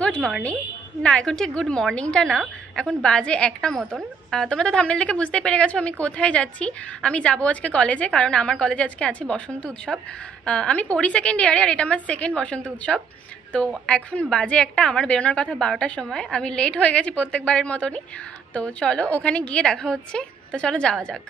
Good morning. না, এখন ঠিক গুড মর্নিংটা না, এখন বাজে একটা মতন। তোমরা তো থাম্বনেল দেখে বুঝতে পেরে গেছো আমি কোথায় যাচ্ছি। আমি যাব আজকে কলেজে, কারণ আমার কলেজে আজকে আছে বসন্ত উৎসব। আমি পড়ি সেকেন্ড ইয়ারে, আর এটা আমার সেকেন্ড বসন্ত উৎসব। তো এখন বাজে একটা, আমার বেরোনোর কথা 12টার সময়। আমি লেট হয়ে গেছি প্রত্যেকবারের মতনই। তো চলো ওখানে গিয়ে দেখা হচ্ছে। তো চলো যাওয়া যাক।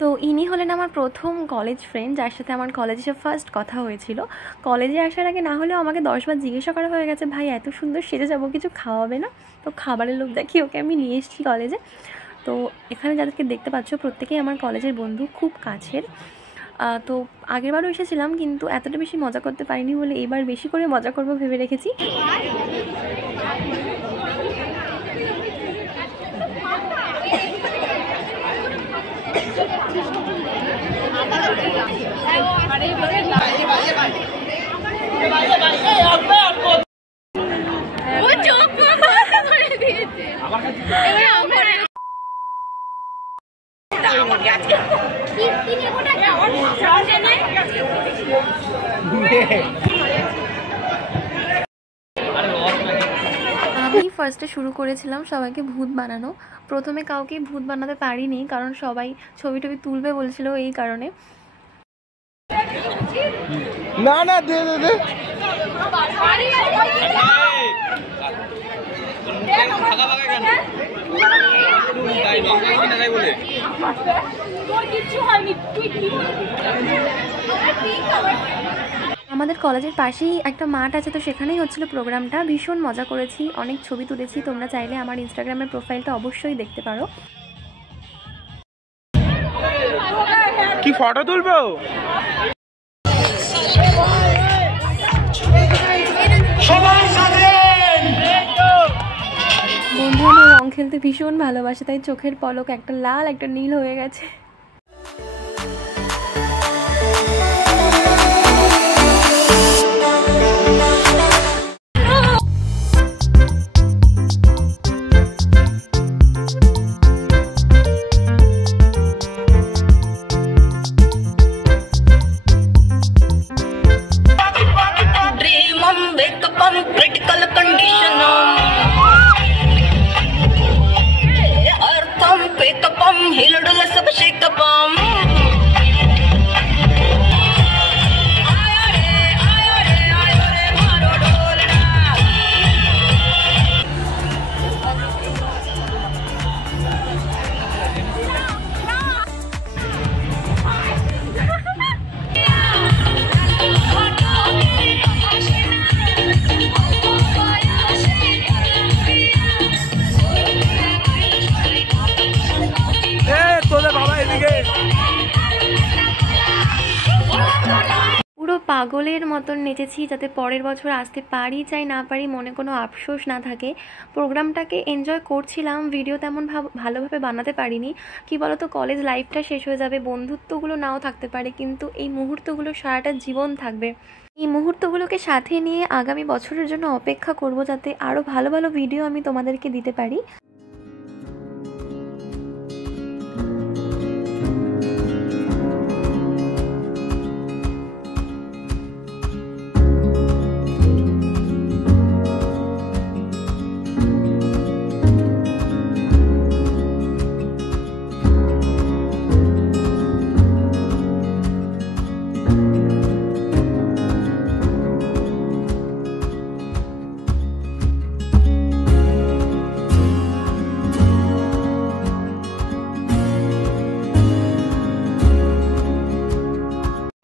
তো ইনি হলেন আমার প্রথম কলেজ ফ্রেন্ড, যার সাথে আমার কলেজে ফার্স্ট কথা হয়েছিল। কলেজে আসার আগে না হলেও আমাকে 10বার জিজ্ঞাসা করা হয়ে গেছে, ভাই এত সুন্দর সেজে যাবো, কিছু খাওয়াবে না? তো খাবারের লোভ দেখিয়ে ওকে আমি নিয়ে এসেছি কলেজে। তো এখানে যাদেরকে দেখতে পাচ্ছ প্রত্যেকেই আমার কলেজের বন্ধু, খুব কাছের। তো আগেরবারও এসেছিলাম, কিন্তু এতটা বেশি মজা করতে পারিনি বলে এবার বেশি করে মজা করবো ভেবে রেখেছি। আমি ফার্স্টে শুরু করেছিলাম সবাইকে ভূত বানানো। প্রথমে কাউকে ভূত বানাতে পারিনি, কারণ সবাই ছবি টবি তুলবে বলছিল, এই কারণে। না না দে দে দে আমাদের কলেজের পাশেই একটা মাঠ আছে, তো সেখানেই হচ্ছিল প্রোগ্রামটা। ভীষণ মজা করেছি, অনেক ছবি তুলেছি। তোমরা চাইলে আমার ইনস্টাগ্রামের প্রোফাইলটা অবশ্যই দেখতে পারো। কি ফটো তুলবো? বন্ধু আমার রং খেলতে ভীষণ ভালোবাসে, তাই চোখের পলক একটা লাল একটা নীল হয়ে গেছে। পুরো পাগলের মতন নেচেছি, যাতে পরের বছর আসতে পারি চাই না পারি মনে কোনো আফসোস না থাকে। প্রোগ্রামটাকে এনজয় করছিলাম, ভিডিও তেমন ভালোভাবে বানাতে পারিনি। কি বলতো, কলেজ লাইফটা শেষ হয়ে যাবে, বন্ধুত্বগুলো নাও থাকতে পারে, কিন্তু এই মুহূর্তগুলো সারাটা জীবন থাকবে। এই মুহূর্তগুলোকে সাথে নিয়ে আগামী বছরের জন্য অপেক্ষা করব, যাতে আরও ভালো ভালো ভিডিও আমি তোমাদেরকে দিতে পারি।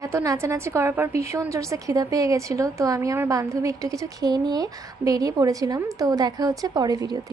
এত নাচানাচি করার পর ভীষণ জোরসে খিদা পেয়ে গেছিলো, তো আমি আমার বান্ধবী একটু কিছু খেয়ে নিয়ে বেরিয়ে পড়েছিলাম। তো দেখা হচ্ছে পরের ভিডিওতে।